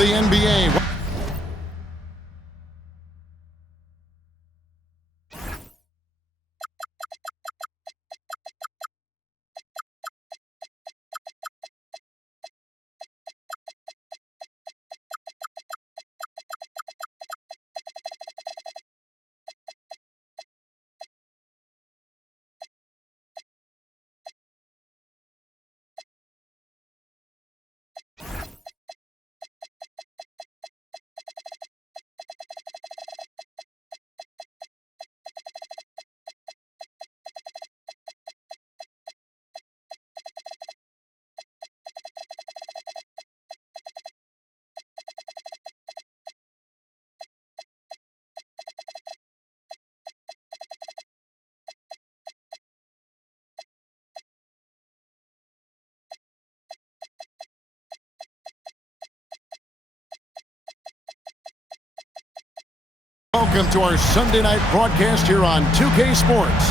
the NBA. Welcome to our Sunday night broadcast here on 2K Sports.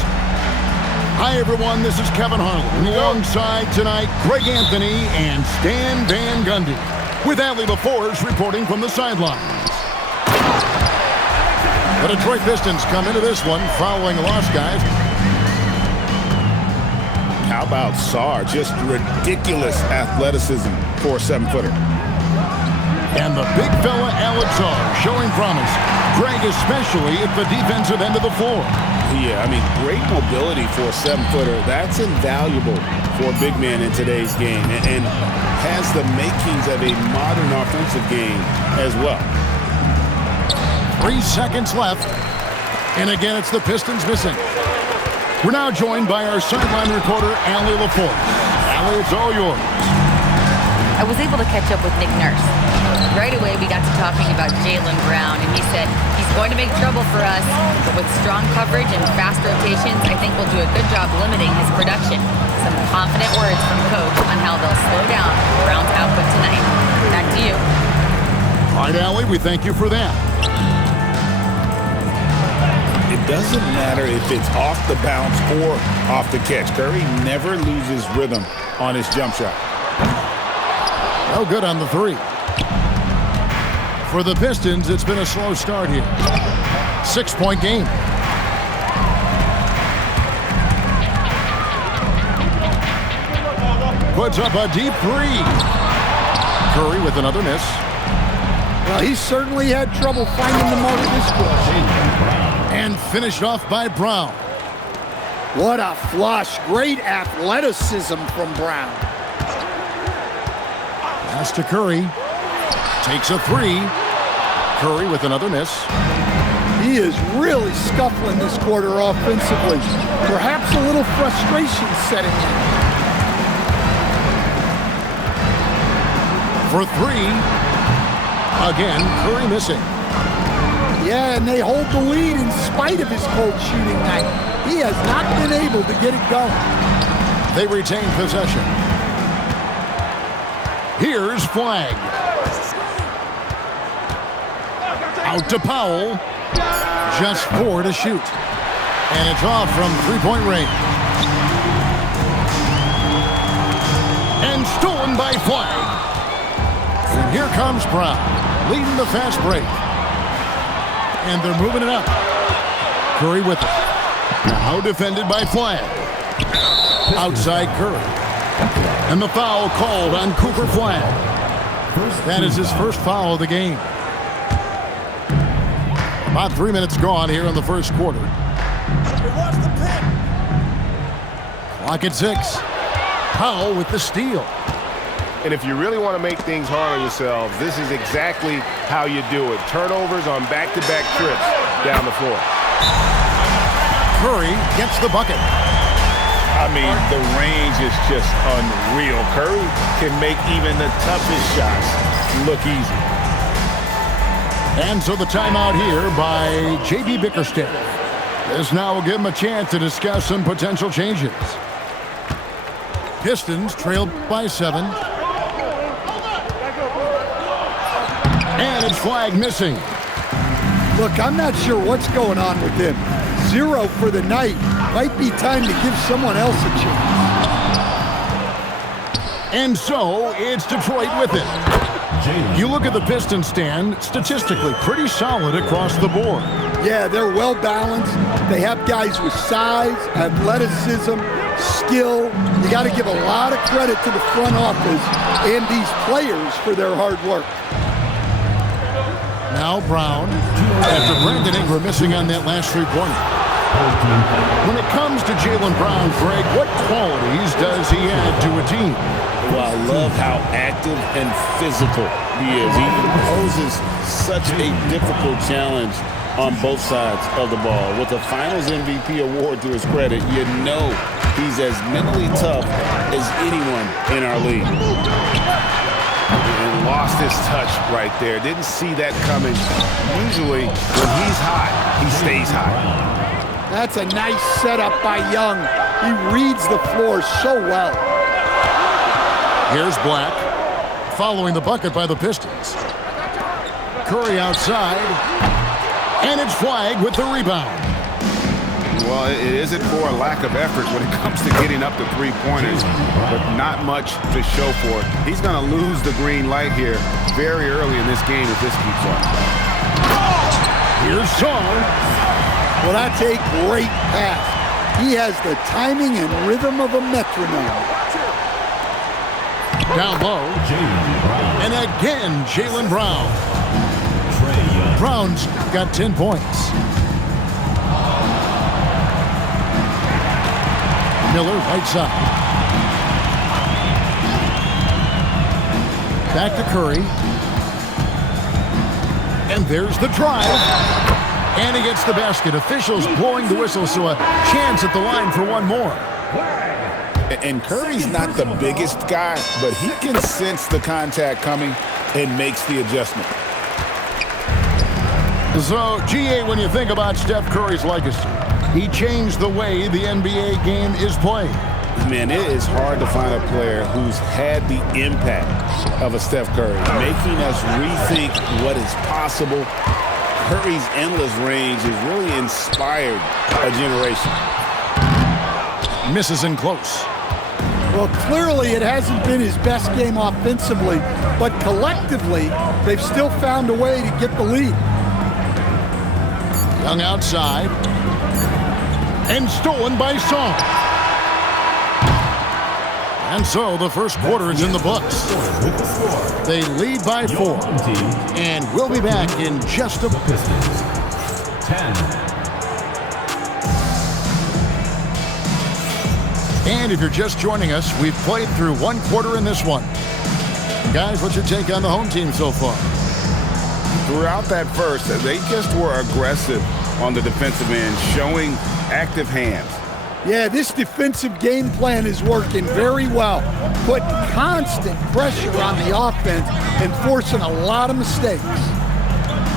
Hi, everyone. This is Kevin Harlan. Alongside tonight, Greg Anthony and Stan Van Gundy. With Allie LaForce reporting from the sidelines. The Detroit Pistons come into this one following a loss, guys. How about Sarr? Just ridiculous athleticism for a 7-footer. And the big fella, Alex Sarr, showing promise. Greg, especially at the defensive end of the floor. Yeah, I mean, great mobility for a 7-footer. That's invaluable for a big man in today's game and has the makings of a modern offensive game as well. 3 seconds left. And again, it's the Pistons missing. We're now joined by our sideline reporter, Allie LaForce. Allie, it's all yours. I was able to catch up with Nick Nurse. Right away, we got to talking about Jaylen Brown, and he said he's going to make trouble for us, but with strong coverage and fast rotations, I think we'll do a good job limiting his production. Some confident words from Coach on how they'll slow down Brown's output tonight. Back to you. All right, Allie, we thank you for that. It doesn't matter if it's off the bounce or off the catch. Curry never loses rhythm on his jump shot. No good on the three. For the Pistons, it's been a slow start here. 6-point game. Puts up a deep three. Curry with another miss. Well, he certainly had trouble finding the mark this quarter. And finished off by Brown. What a flush. Great athleticism from Brown. Pass to Curry. Takes a three. Curry with another miss. He is really scuffling this quarter offensively. Perhaps a little frustration setting in. For three. Again, Curry missing. Yeah, and they hold the lead in spite of his cold shooting night. He has not been able to get it going. They retain possession. Here's Flag. Out to Powell. Just 4 to shoot. And it's off from three-point range. And stolen by Flag. And here comes Brown, leading the fast break. And they're moving it up. Curry with it. Now defended by Flag. Outside Curry. And the foul called on Cooper Flag. That is his first foul of the game. About 3 minutes gone here in the first quarter. Clock at 6. Powell with the steal. And if you really want to make things hard on yourselves, this is exactly how you do it. Turnovers on back-to-back trips down the floor. Curry gets the bucket. I mean, the range is just unreal. Curry can make even the toughest shots look easy. And so the timeout here by J.B. Bickerstaff. This now will give him a chance to discuss some potential changes. Pistons trailed by 7. And it's Flag missing. Look, I'm not sure what's going on with him. 0 for the night. Might be time to give someone else a chance. And so it's Detroit with it. You look at the Pistons stand, statistically pretty solid across the board. Yeah, they're well balanced. They have guys with size, athleticism, skill. You got to give a lot of credit to the front office and these players for their hard work. Now Brown, after Brandon Ingram missing on that last three-pointer. When it comes to Jaylen Brown, Greg, what qualities does he add to a team? Well, I love how active and physical he is. He poses such a difficult challenge on both sides of the ball. With the Finals MVP award to his credit, you know he's as mentally tough as anyone in our league. And lost his touch right there. Didn't see that coming. Usually, when he's hot, he stays hot. That's a nice setup by Young. He reads the floor so well. Here's Black, following the bucket by the Pistons. Curry outside, and it's Flag with the rebound. Well, it isn't for a lack of effort when it comes to getting up to three-pointers, but not much to show for it. He's going to lose the green light here very early in this game if this keeps on. Here's Song. Well, that's a great pass. He has the timing and rhythm of a metronome. Down low, and again, Jaylen Brown. Brown's got 10 points. Miller, right side. Back to Curry. And there's the drive. And he gets the basket. Officials blowing the whistle, so a chance at the line for one more. And Curry's not the biggest guy, but he can sense the contact coming and makes the adjustment. So, GA, when you think about Steph Curry's legacy, he changed the way the NBA game is played. Man, it is hard to find a player who's had the impact of a Steph Curry, making us rethink what is possible. Curry's endless range has really inspired a generation. Misses in close. Well, clearly it hasn't been his best game offensively, but collectively, they've still found a way to get the lead. Young outside. And stolen by Song. And so the first quarter is in the books. They lead by 4. And we'll be back in just a bit. 10. And if you're just joining us, we've played through one quarter in this one. Guys, what's your take on the home team so far? Throughout that first, they just were aggressive on the defensive end, showing active hands. Yeah, this defensive game plan is working very well. Putting constant pressure on the offense and forcing a lot of mistakes.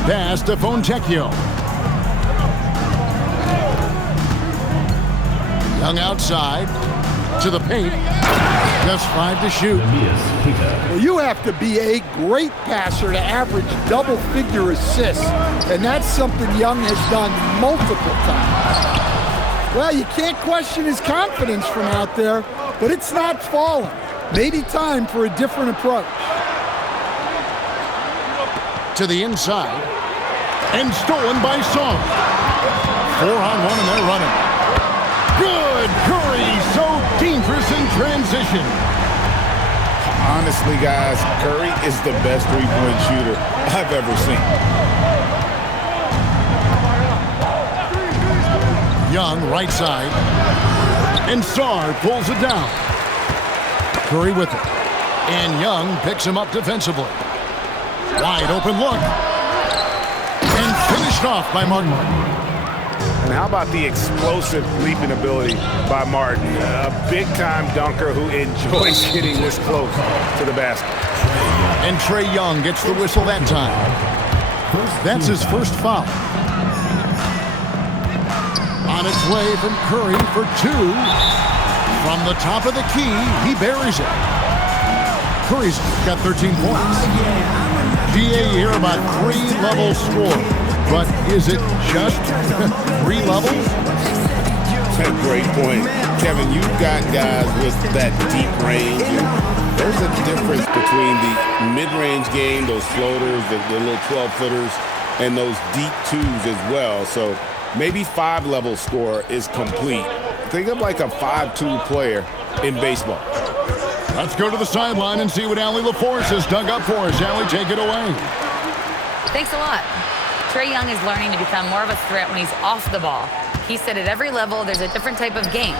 Pass to Fontecchio. Young outside to the paint. Just 5 to shoot. Well, you have to be a great passer to average double-figure assists, and that's something Young has done multiple times. Well, you can't question his confidence from out there, but it's not falling. Maybe time for a different approach. To the inside. And stolen by Song. 4-on-1 and they're running. Good! Curry so dangerous in transition. Honestly, guys, Curry is the best three-point shooter I've ever seen. Young, right side. And Sarr pulls it down. Curry with it. And Young picks him up defensively. Wide open look. And finished off by Martin. And how about the explosive leaping ability by Martin? A big-time dunker who enjoys getting this close to the basket. And Trae Young gets the whistle that time. That's his first foul. On its way from Curry for 2. From the top of the key, he buries it. Curry's got 13 points. GA here about 3-level score. But is it just 3 levels? Great point. Kevin, you've got guys with that deep range. And there's a difference between the mid-range game, those floaters, the little 12-footers, and those deep twos as well. So maybe 5-level score is complete. Think of like a 5-2 player in baseball. Let's go to the sideline and see what Allie LaForce has dug up for us. Allie, take it away. Thanks a lot. Trae Young is learning to become more of a threat when he's off the ball. He said at every level there's a different type of game.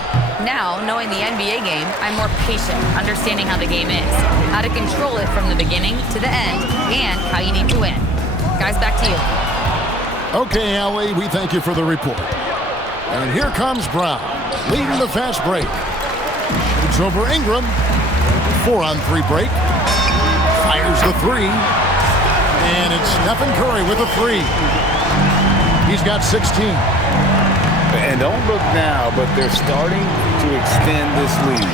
Now, knowing the NBA game, I'm more patient, understanding how the game is, how to control it from the beginning to the end, and how you need to win. Guys, back to you. Okay, Allie, we thank you for the report. And here comes Brown, leading the fast break. Shoots over Ingram. 4-on-3 break. Fires the three. And it's Stephen Curry with a three. He's got 16. And don't look now, but they're starting to extend this lead.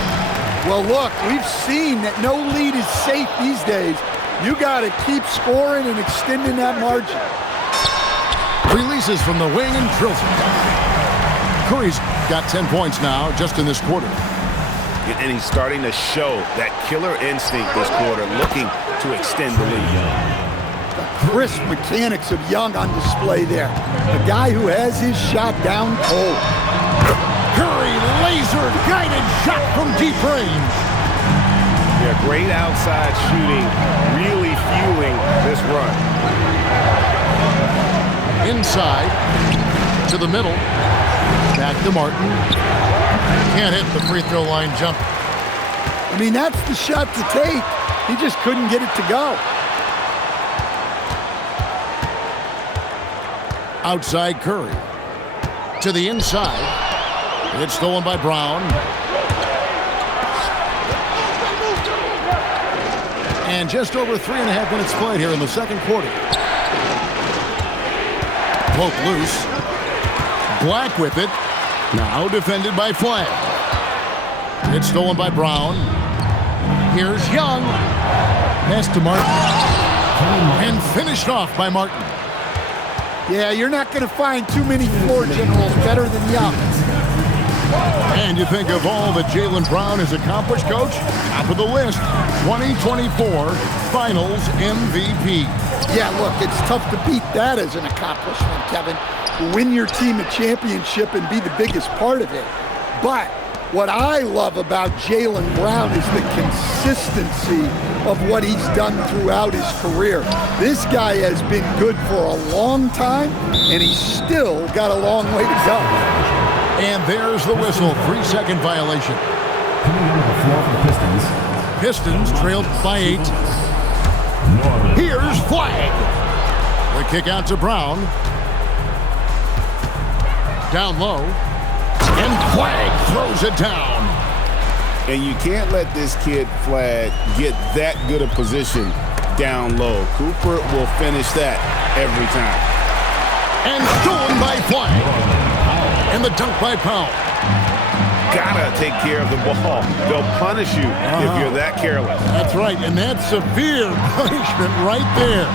Well, look, we've seen that no lead is safe these days. You got to keep scoring and extending that margin. Releases from the wing and drills it. Curry's got 10 points now just in this quarter. And he's starting to show that killer instinct this quarter, looking to extend the lead. The crisp mechanics of Young on display there. A guy who has his shot down cold. Curry, laser-guided shot from deep range. Yeah, great outside shooting, really fueling this run. Inside, to the middle, back to Martin. Can't hit the free throw line jump. I mean, that's the shot to take. He just couldn't get it to go. Outside Curry. To the inside. It's stolen by Brown. And just over 3.5 minutes played here in the second quarter. Poke loose. Black with it. Now defended by Flagg. It's stolen by Brown. Here's Young. Pass to Martin. And finished off by Martin. Yeah, you're not going to find too many floor generals better than Young. And you think of all that Jaylen Brown has accomplished, Coach? Top of the list, 2024 Finals MVP. Yeah, look, it's tough to beat that as an accomplishment, Kevin. Win your team a championship and be the biggest part of it. But what I love about Jaylen Brown is the consistency of what he's done throughout his career. This guy has been good for a long time, and he's still got a long way to go. And there's the whistle, 3-second violation. Coming into the floor for the Pistons. Pistons trailed by 8. Here's Flagg. The kick out to Brown. Down low. And Flagg throws it down. And you can't let this kid Flagg get that good a position down low. Cooper will finish that every time. And stolen by Flagg. And the dunk by Powell. Gotta take care of the ball. They'll punish you if you're that careless. That's right, and that's severe punishment right there.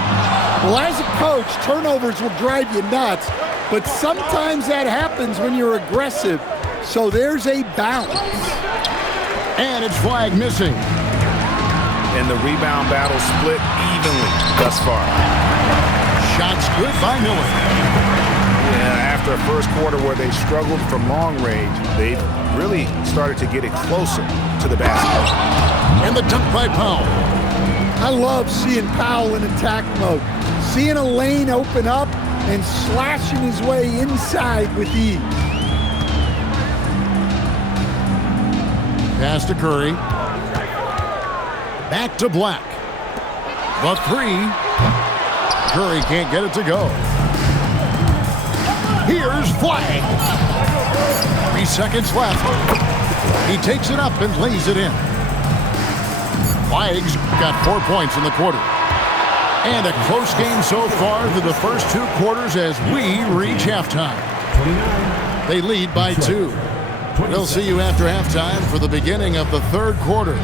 Well, as a coach, turnovers will drive you nuts, but sometimes that happens when you're aggressive. So there's a balance. And it's Flagg missing. And the rebound battle split evenly thus far. Shots good by Miller. Yeah, after a first quarter where they struggled from long range, they've really started to get it closer to the basket. And the dunk by Powell. I love seeing Powell in attack mode. Seeing a lane open up and slashing his way inside with ease. Pass to Curry. Back to Black. The three. Curry can't get it to go. Here's Flagg. 3 seconds left. He takes it up and lays it in. Flagg's got 4 points in the quarter. And a close game so far through the first 2 quarters as we reach halftime. They lead by 2. We'll see you after halftime for the beginning of the third quarter.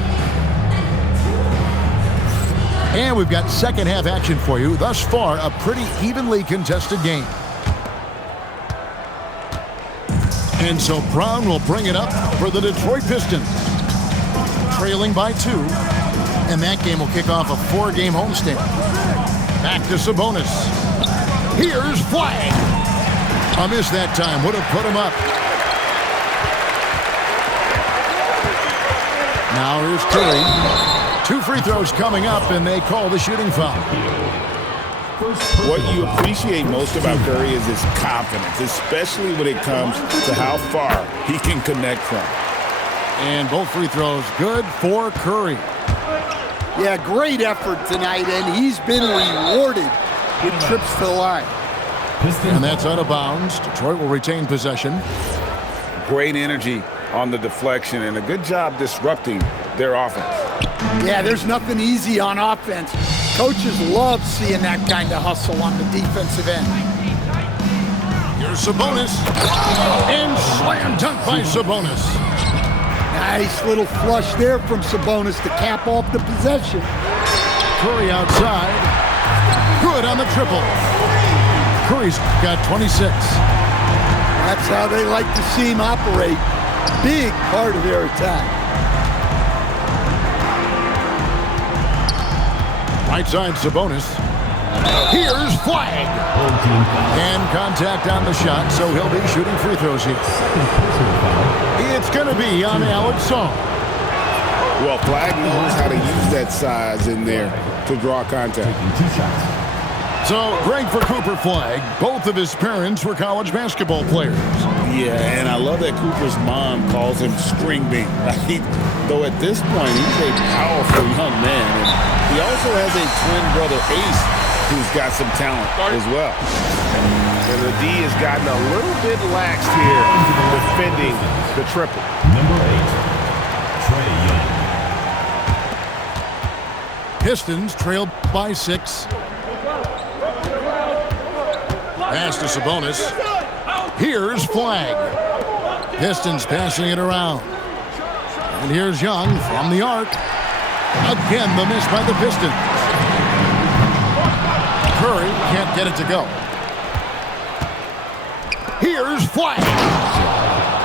And we've got second half action for you. Thus far, a pretty evenly contested game. And so Brown will bring it up for the Detroit Pistons. Trailing by 2. And that game will kick off a 4-game homestand. Back to Sabonis. Here's Flagg. A miss that time. Would have put him up. Now here's Curry. 2 free throws coming up, and they call the shooting foul. What you appreciate most about Curry is his confidence, especially when it comes to how far he can connect from. And both free throws good for Curry. Yeah, great effort tonight, and he's been rewarded with trips to the line. And that's out of bounds. Detroit will retain possession. Great energy on the deflection and a good job disrupting their offense. Yeah, there's nothing easy on offense. Coaches love seeing that kind of hustle on the defensive end. Here's Sabonis. And slam dunk by Sabonis. Nice little flush there from Sabonis to cap off the possession. Curry outside. Good on the triple. Curry's got 26. That's how they like to see him operate. Big part of their attack. Right side, Sabonis. Here's Flagg. And contact on the shot, so he'll be shooting free throws here. It's going to be on Alex Song. Well, Flagg knows how to use that size in there to draw contact. So, great for Cooper Flagg. Both of his parents were college basketball players. Yeah, and I love that Cooper's mom calls him String Bean. Though at this point, he's a powerful young man. And he also has a twin brother, Ace, who's got some talent as well. And the D has gotten a little bit lax here defending the triple. Number 8, Trae Young. Pistons trailed by 6. Pass to Sabonis. Here's Flagg. Pistons passing it around. And here's Young from the arc. Again, the miss by the Pistons. Curry can't get it to go. Here's Flagg.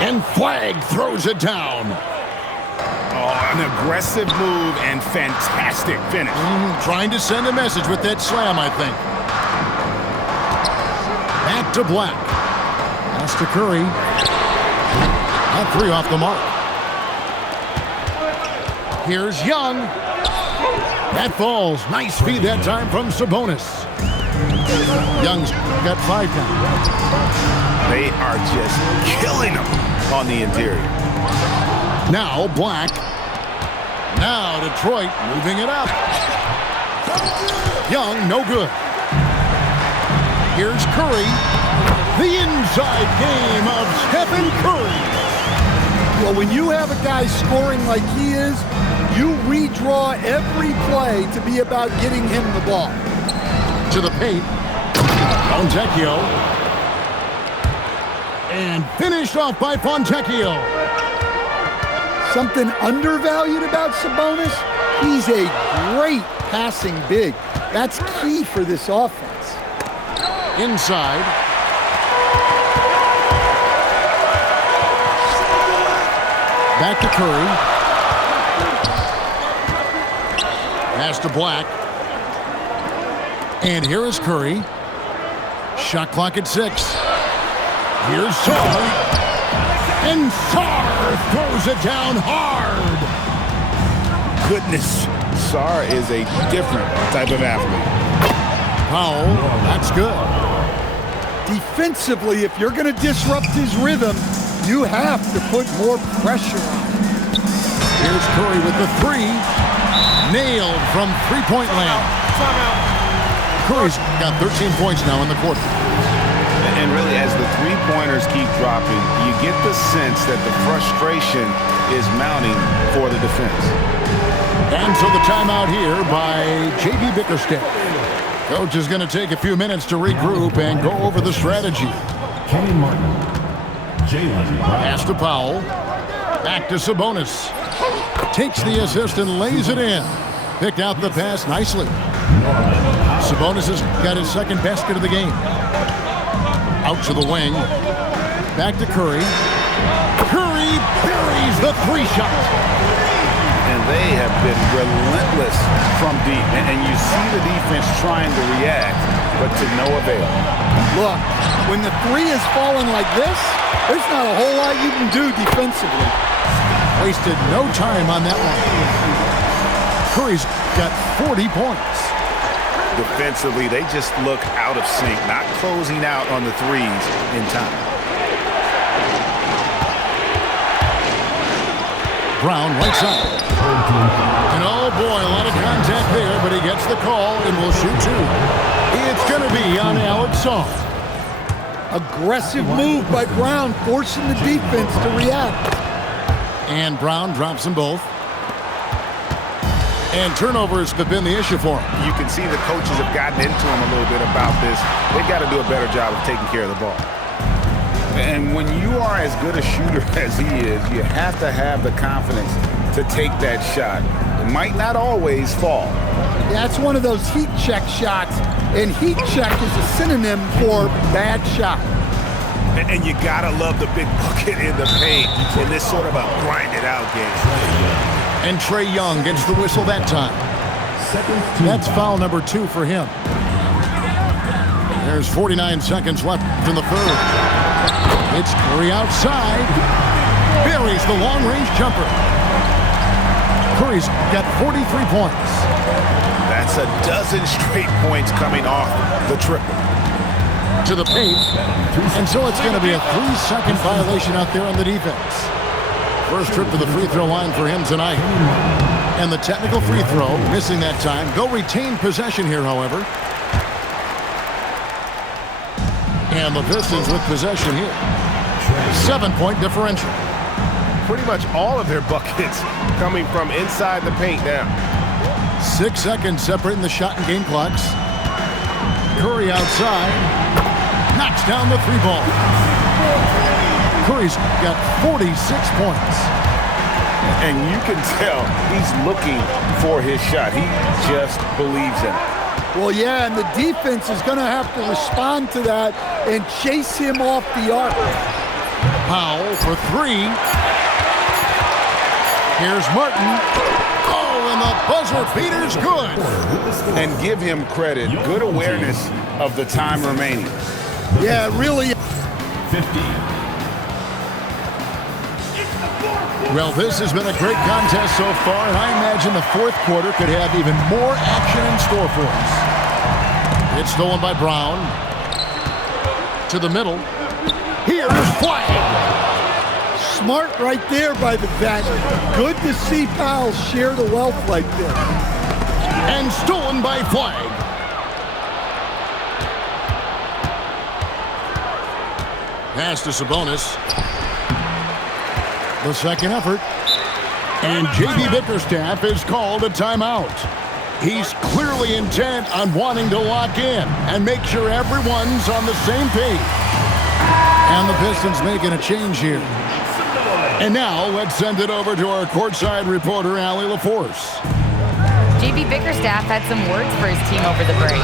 And Flagg throws it down. Oh, an aggressive move and fantastic finish. Trying to send a message with that slam, I think. Back to Black. Pass to Curry. A 3 off the mark. Here's Young. That falls. Nice feed that time from Sabonis. Young's got 5 now. They are just killing them on the interior. Now Black. Now Detroit moving it up. Young, no good. Here's Curry. The inside game of Stephen Curry. Well, when you have a guy scoring like he is, you redraw every play to be about getting him the ball. To the paint. Fontecchio. And finished off by Fontecchio. Something undervalued about Sabonis? He's a great passing big. That's key for this offense. Inside. Back to Curry. Pass to Black. And here is Curry. Shot clock at 6. Here's Sarr. And Sarr throws it down hard. Goodness, Sarr is a different type of athlete. Powell, that's good. Defensively, if you're going to disrupt his rhythm, you have to put more pressure on him. Here's Curry with the 3. Nailed from three-point land. Curry's got 13 points now in the quarter. And really, as the three-pointers keep dropping, you get the sense that the frustration is mounting for the defense. And so the timeout here by J.B. Bickerstaff. Coach is going to take a few minutes to regroup and go over the strategy. Kenny Martin. Jalen Brown. Pass to Powell. Back to Sabonis. Takes the assist and lays it in. Picked out the pass nicely. Sabonis has got his second basket of the game. Out to the wing. Back to Curry. the three shot. And they have been relentless from deep. And you see the defense trying to react, but to no avail. Look, when the three is falling like this, there's not a whole lot you can do defensively. Wasted no time on that one. Curry's got 40 points. Defensively, they just look out of sync, not closing out on the threes in time. Brown right side. And oh boy, a lot of contact there, but he gets the call and will shoot two. It's going to be on Alex Song. Aggressive move by Brown, forcing the defense to react. And Brown drops them both. And turnovers have been the issue for him. You can see the coaches have gotten into him a little bit about this. They've got to do a better job of taking care of the ball. And when you are as good a shooter as he is, you have to have the confidence to take that shot. It might not always fall. That's one of those heat check shots, and heat check is a synonym for bad shot. And you got to love the big bucket in the paint in this sort of a grind-it-out game. And Trae Young gets the whistle that time. That's foul number 2 for him. There's 49 seconds left in the third. It's Curry outside. Buries the long-range jumper. Curry's got 43 points. That's a dozen straight points coming off the triple. To the paint. And so it's going to be a 3-second violation out there on the defense. First trip to the free throw line for him tonight. And the technical free throw, missing that time. They'll retain possession here, however. And the Pistons with possession here. 7-point differential. Pretty much all of their buckets coming from inside the paint now. 6 seconds separating the shot and game clocks. Curry outside. Knocks down the three ball. Curry's got 46 points. And you can tell he's looking for his shot. He just believes in it. Well, yeah, and the defense is going to have to respond to that and chase him off the arc. Powell for 3. Here's Martin. Oh, and the buzzer beater's good. And give him credit. Good awareness of the time remaining. Yeah, really. 50. Well, this has been a great contest so far, and I imagine the fourth quarter could have even more action in store for us. It's stolen by Brown. To the middle. Here's Flag. Smart right there by the vet. Good to see Powell share the wealth like this. And stolen by Flag. Pass to Sabonis. The second effort. And J.B. Bickerstaff is called a timeout. He's clearly intent on wanting to lock in and make sure everyone's on the same page. And the Pistons making a change here. And now let's send it over to our courtside reporter, Allie LaForce. J.B. Bickerstaff had some words for his team over the break.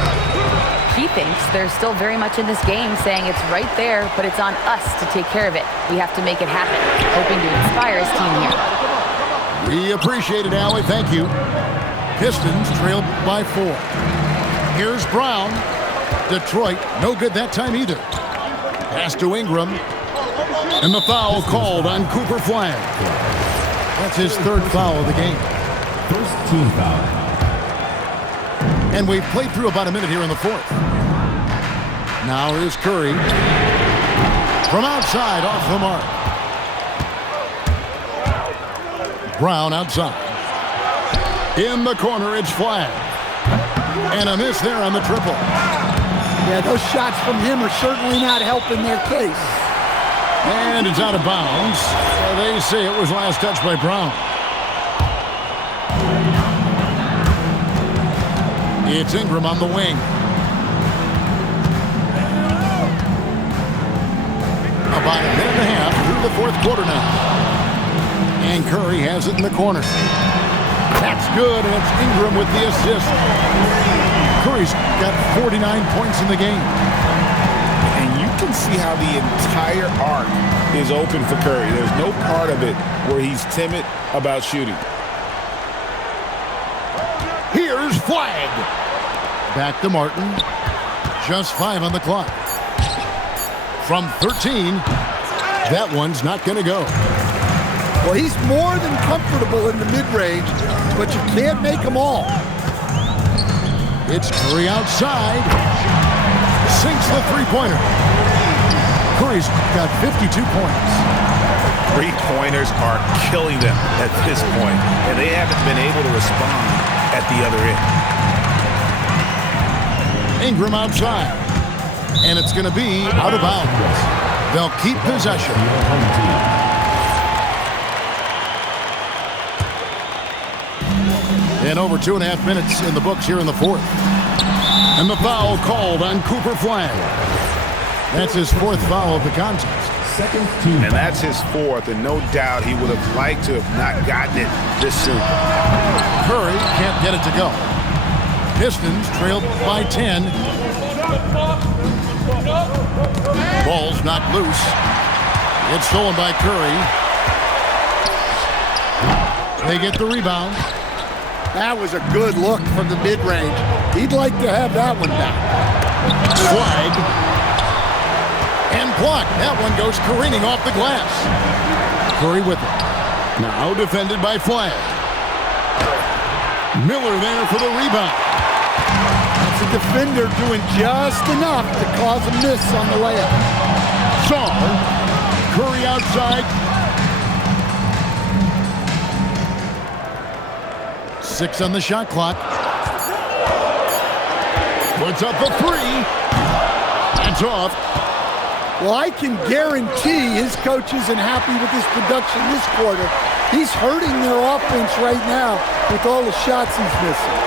He thinks they're still very much in this game, saying it's right there, but it's on us to take care of it. We have to make it happen, hoping to inspire his team here. We appreciate it, Allie. Thank you. Pistons trailed by 4. Here's Brown. Detroit, no good that time either. Pass to Ingram. And the foul called on Cooper Flag. That's his third foul of the game. First team foul. And we've played through about a minute here in the fourth. Now here's Curry. From outside, off the mark. Brown outside. In the corner, it's Flag. And a miss there on the triple. Yeah, those shots from him are certainly not helping their case. And it's out of bounds. They say it was last touched by Brown. It's Ingram on the wing. About a minute and a half through the fourth quarter now. And Curry has it in the corner. That's good, and it's Ingram with the assist. Curry's got 49 points in the game. And you can see how the entire arc is open for Curry. There's no part of it where he's timid about shooting. Here's Flag. Back to Martin. Just 5 on the clock. From 13, that one's not going to go. Well, he's more than comfortable in the mid-range, but you can't make them all. It's Curry outside. Sinks the three-pointer. Curry's got 52 points. Three-pointers are killing them at this point, and they haven't been able to respond at the other end. Ingram outside. And it's going to be out of bounds. They'll keep possession. And over 2.5 minutes in the books here in the fourth. And the foul called on Cooper Flag. That's his 4th foul of the contest. And that's his 4th, and no doubt he would have liked to have not gotten it this soon. Curry can't get it to go. Pistons trailed by 10. Ball's knocked loose. It's stolen by Curry. They get the rebound. That was a good look from the mid-range. He'd like to have that one back. Flag. And blocked. That one goes careening off the glass. Curry with it. Now defended by Flag. Miller there for the rebound. That's a defender doing just enough to cause a miss on the layup. Shaw. Curry outside. 6 on the shot clock. Puts up a 3. That's off. Well, I can guarantee his coach isn't happy with his production this quarter. He's hurting their offense right now with all the shots he's missing.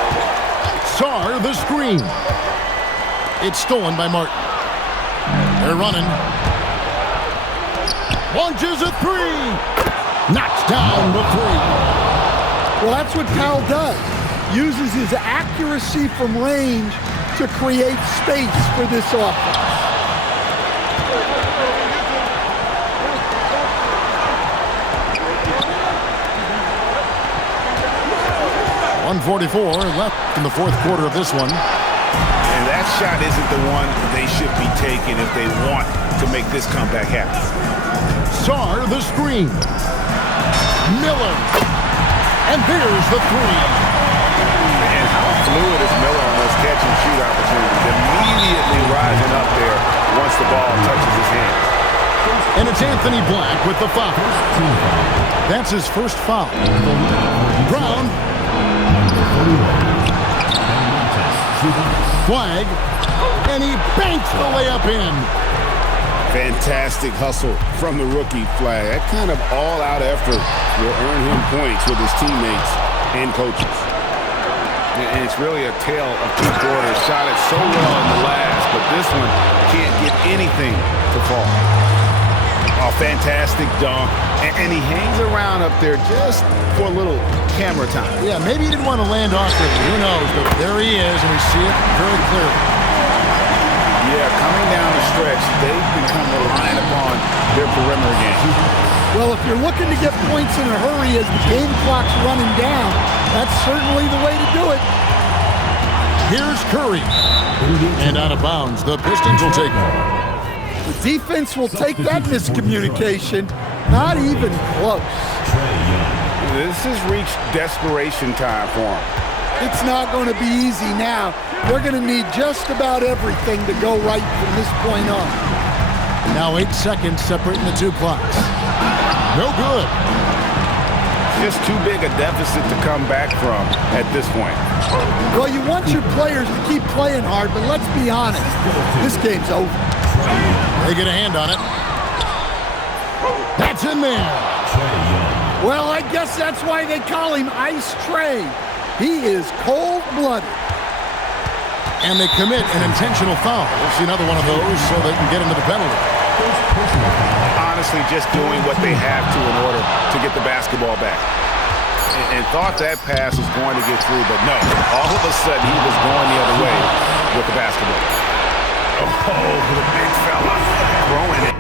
Sarr, the screen. It's stolen by Martin. They're running. Launches a 3. Knocks down the 3. Well, that's what Powell does. Uses his accuracy from range to create space for this offense. .144 left in the fourth quarter of this one. And that shot isn't the one they should be taking if they want to make this comeback happen. Sarr, the screen. Miller. And there's the 3. And how fluid is Miller on those catch-and-shoot opportunities. Immediately rising up there once the ball touches his hand. And it's Anthony Black with the foul. That's his first foul. Brown. Flag. And he banks the layup in. Fantastic hustle from the rookie Flag. That kind of all-out effort will earn him points with his teammates and coaches. And it's really a tale of 2 quarters. Shot it so well in the last, but this one can't get anything to fall. A fantastic dunk. And he hangs around up there just for a little camera time. Yeah, maybe he didn't want to land off quickly. Who knows? But there he is, and we see it very clearly. Yeah, coming down the stretch, they've become reliant upon their perimeter game. Well, if you're looking to get points in a hurry as the game clock's running down, that's certainly the way to do it. Here's Curry. And out of bounds, the Pistons will take it. The defense will take that miscommunication. Not even close. This has reached desperation time for them. It's not going to be easy now. They're going to need just about everything to go right from this point on. Now 8 seconds separating the 2 clocks. No good. Just too big a deficit to come back from at this point. Well, you want your players to keep playing hard, but let's be honest. This game's over. They get a hand on it. That's in there. Well, I guess that's why they call him Ice Trae. He is cold-blooded. And they commit an intentional foul. We'll see another one of those so they can get into the penalty. Honestly, just doing what they have to in order to get the basketball back. And thought that pass was going to get through, but no. All of a sudden, he was going the other way with the basketball. Oh, the big fella throwing it.